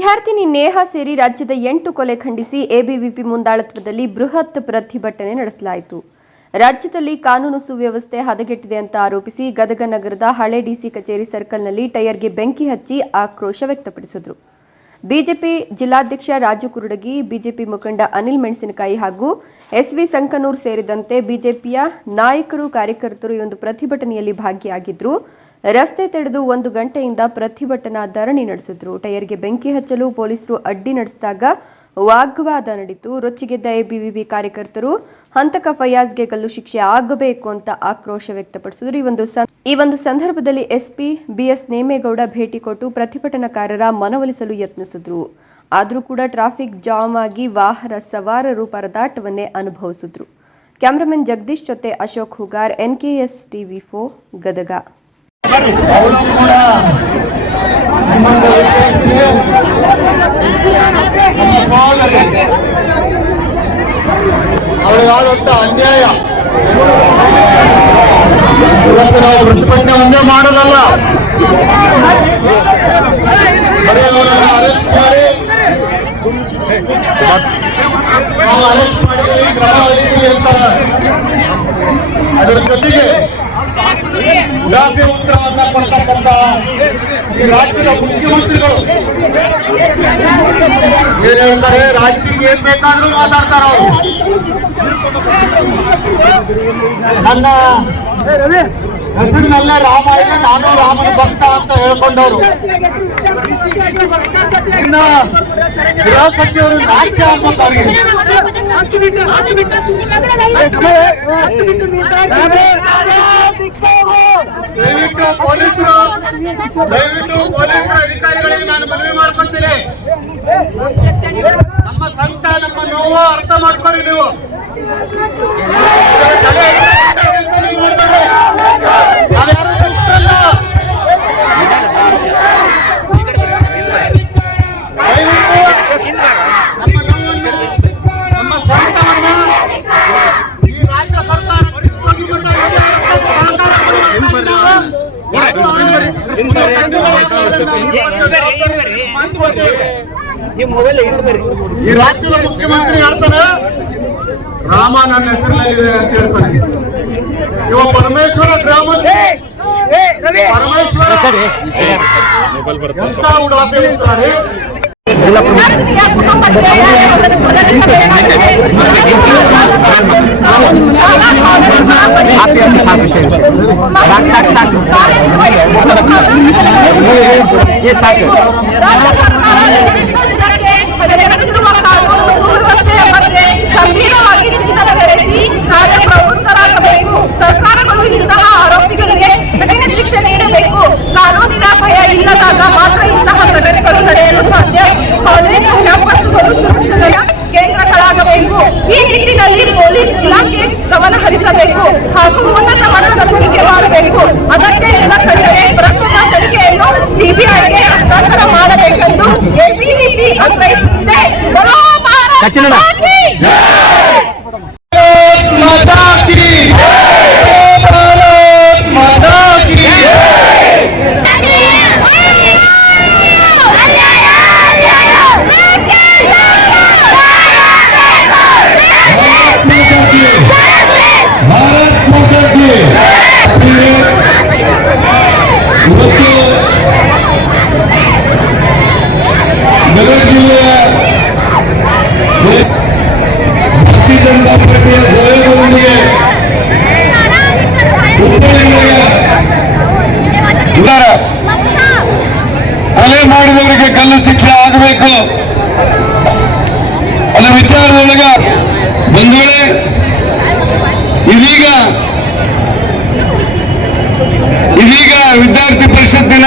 ವಿದ್ಯಾರ್ಥಿನಿ ನೇಹ ಸೇರಿ ರಾಜ್ಯದ ಎಂಟು ಕೊಲೆ ಖಂಡಿಸಿ ಎಬಿವಿಪಿ ಮುಂದಾಳತ್ವದಲ್ಲಿ ಬೃಹತ್ ಪ್ರತಿಭಟನೆ ನಡೆಸಲಾಯಿತು. ರಾಜ್ಯದಲ್ಲಿ ಕಾನೂನು ಸುವ್ಯವಸ್ಥೆ ಹದಗೆಟ್ಟಿದೆ ಅಂತ ಆರೋಪಿಸಿ ಗದಗ ನಗರದ ಹಳೆ ಡಿಸಿ ಕಚೇರಿ ಸರ್ಕಲ್ನಲ್ಲಿ ಟೈರ್ಗೆ ಬೆಂಕಿ ಹಚ್ಚಿ ಆಕ್ರೋಶ ವ್ಯಕ್ತಪಡಿಸಿದರು. ಬಿಜೆಪಿ ಜಿಲ್ಲಾಧ್ಯಕ್ಷ ರಾಜು ಕುರುಡಗಿ, ಬಿಜೆಪಿ ಮುಖಂಡ ಅನಿಲ್ ಮೆಣಸಿನಕಾಯಿ ಹಾಗೂ ಎಸ್ವಿ ಸಂಕನೂರ್ ಸೇರಿದಂತೆ ಬಿಜೆಪಿಯ ನಾಯಕರು, ಕಾರ್ಯಕರ್ತರು ಈ ಒಂದು ಪ್ರತಿಭಟನೆಯಲ್ಲಿ ಭಾಗಿಯಾಗಿದ್ರು. ರಸ್ತೆ ತಡೆದು ಒಂದು ಗಂಟೆಯಿಂದ ಪ್ರತಿಭಟನಾ ಧರಣಿ ನಡೆಸಿದ್ರು. ಟೈರ್ಗೆ ಬೆಂಕಿ ಹಚ್ಚಲು ಪೊಲೀಸರು ಅಡ್ಡಿ ನಡೆಸಿದಾಗ ವಾಗ್ವಾದ ನಡೆಯಿತು ರೊಚ್ಚಿಗೆದ್ದ ಎಬಿವಿಪಿ ಕಾರ್ಯಕರ್ತರು, ಹಂತಕ ಫಯಾಜ್ಗೆ ಗಲ್ಲು ಶಿಕ್ಷೆ ಆಗಬೇಕು ಅಂತ ಆಕ್ರೋಶ ವ್ಯಕ್ತಪಡಿಸಿದ್ರು. ಈ ಒಂದು ಈ ಒಂದು ಸಂದರ್ಭದಲ್ಲಿ ಎಸ್ಪಿ ಬಿಎಸ್ ನೇಮೇಗೌಡ ಭೇಟಿ ಕೊಟ್ಟು ಪ್ರತಿಭಟನಾಕಾರರ ಮನವೊಲಿಸಲು ಯತ್ನಿಸಿದ್ರು. ಆದರೂ ಕೂಡ ಟ್ರಾಫಿಕ್ ಜಾಮ್ ಆಗಿ ವಾಹನ ಸವಾರರು ಪರದಾಟವನ್ನೇ ಅನುಭವಿಸಿದ್ರು. ಕ್ಯಾಮರಾಮನ್ ಜಗದೀಶ್ ಜೊತೆ Ashok Hugar, NKS TV for Gadag. ಅವರು ಕೂಡ ನಿಮ್ಮನ್ನು ವಿಶ್ವಸಿಸಿ ನಮ್ಮ ಸಹೋದರಿ ಅವಳಿಗಾದಂತ ಅನ್ಯಾಯ ಇವತ್ತು ನಾವು ಪ್ರತಿಭಟನೆ ಒಂದೇ ಮಾಡೋದಲ್ಲ ಬರೀ ಅವರನ್ನ ಅರೆಸ್ಟ್ ಮಾಡಿ ನಾವು ಅರೆಸ್ಟ್ ಮಾಡಿದ್ದೀವಿ ಕ್ರಮ ವಹಿಸ್ತೀವಿ ಅಂತ ಅದರ ಜೊತೆಗೆ ಉಡಾಫೆ ಉತ್ತರವನ್ನ ಕೊಡ್ತಕ್ಕಂತ ಈ ರಾಜ್ಯದ ಮುಖ್ಯಮಂತ್ರಿಗಳು ಏನ್ ಹೇಳ್ತಾರೆ ರಾಜ್ಯಕ್ಕೆ ಏನ್ ಬೇಕಾದ್ರೂ ಮಾತಾಡ್ತಾರ ನನ್ನ ಹೆಸರಿನಲ್ಲೇ ರಾಮ ಇದೆ ನಾನು ರಾಮನ ಭಕ್ತ ಅಂತ ಹೇಳ್ಕೊಂಡವರು ಇನ್ನ ಗೃಹ ಸಚಿವರು ನಾಟ್ಯ ಆಗ್ಬೇಕಾಗಿದೆ ದಯವಿಟ್ಟು ಪೊಲೀಸರು, ದಯವಿಟ್ಟು ಪೊಲೀಸರ ಅಧಿಕಾರಿಗಳಿಗೆ ನಾನು ಮನವಿ ಮಾಡ್ಕೊಳ್ತೀನಿ. ನಮ್ಮ ಸಂಕಟ ನಮ್ಮ ನೋವು ಅರ್ಥ ಮಾಡ್ಕೊಳ್ಳಿ ನೀವು. ನೀವು ಮೊಬೈಲ್ ಹಿಂದೆ ಬರ್ರಿ ಈ ರಾಜ್ಯದ ಮುಖ್ಯಮಂತ್ರಿ ಹೇಳ್ತಾನೆ ರಾಮ ನನ್ನ ಹೆಸರಿನಲ್ಲಿದೆ ಅಂತ ಹೇಳ್ತಾನೆ ಇವ ಪರಮೇಶ್ವರ ಗ್ರಾಮ ಪರಮೇಶ್ವರ ಎಂತ ಉಡಾಫೆ ಇರ್ತಾರೆ ಸಾಕು ಸಾಕು ಸಾಕು ಏ ಸಾಕು ಗಂಭೀರವಾಗಿ ಚಿಂತನೆ ನಡೆಸಿ ಕಾರ್ಯ ಪ್ರವೃತ್ತರಾಗಬೇಕು ಸರ್ಕಾರಗಳು ಇಂತಹ ಆರೋಪಿಗಳಿಗೆ ಕಠಿಣ ಶಿಕ್ಷೆ ನೀಡಬೇಕು ಕಾನೂನಿನ ಭಯ ಇಲ್ಲದಾಗ ಮಾತ್ರ ಇಂತಹ ಘಟನೆಗಳು ನಡೆಯಲು ಸಾಧ್ಯ ಕಾಲೇಜು ಕ್ಯಾಂಪಸ್ಗಳು ಸುರಕ್ಷತೆಯ ಕೇಂದ್ರಗಳಾಗಬೇಕು ಈ ನಿಟ್ಟಿನಲ್ಲಿ ಪೊಲೀಸ್ ಇಲಾಖೆ ಗಮನ ಹರಿಸಬೇಕು ಹಾಗೂ ಉನ್ನತ ಮಟ್ಟದ ತನಿಖೆ ಮಾಡಬೇಕು. ಅದಕ್ಕೆ ಎಲ್ಲ ಕಡೆಗೆ ಪ್ರಕರಣ ಇದ್ದಾರೆ. ಕೊಲೆ ಮಾಡಿದವರಿಗೆ ಕಲ್ಲು ಶಿಕ್ಷೆ ಆಗಬೇಕು ಅನ್ನೋ ವಿಚಾರದೊಳಗ ಬಂಧುಗಳೇ ಇದೀಗ ಇದೀಗ ವಿದ್ಯಾರ್ಥಿ ಪರಿಷತ್ತಿನ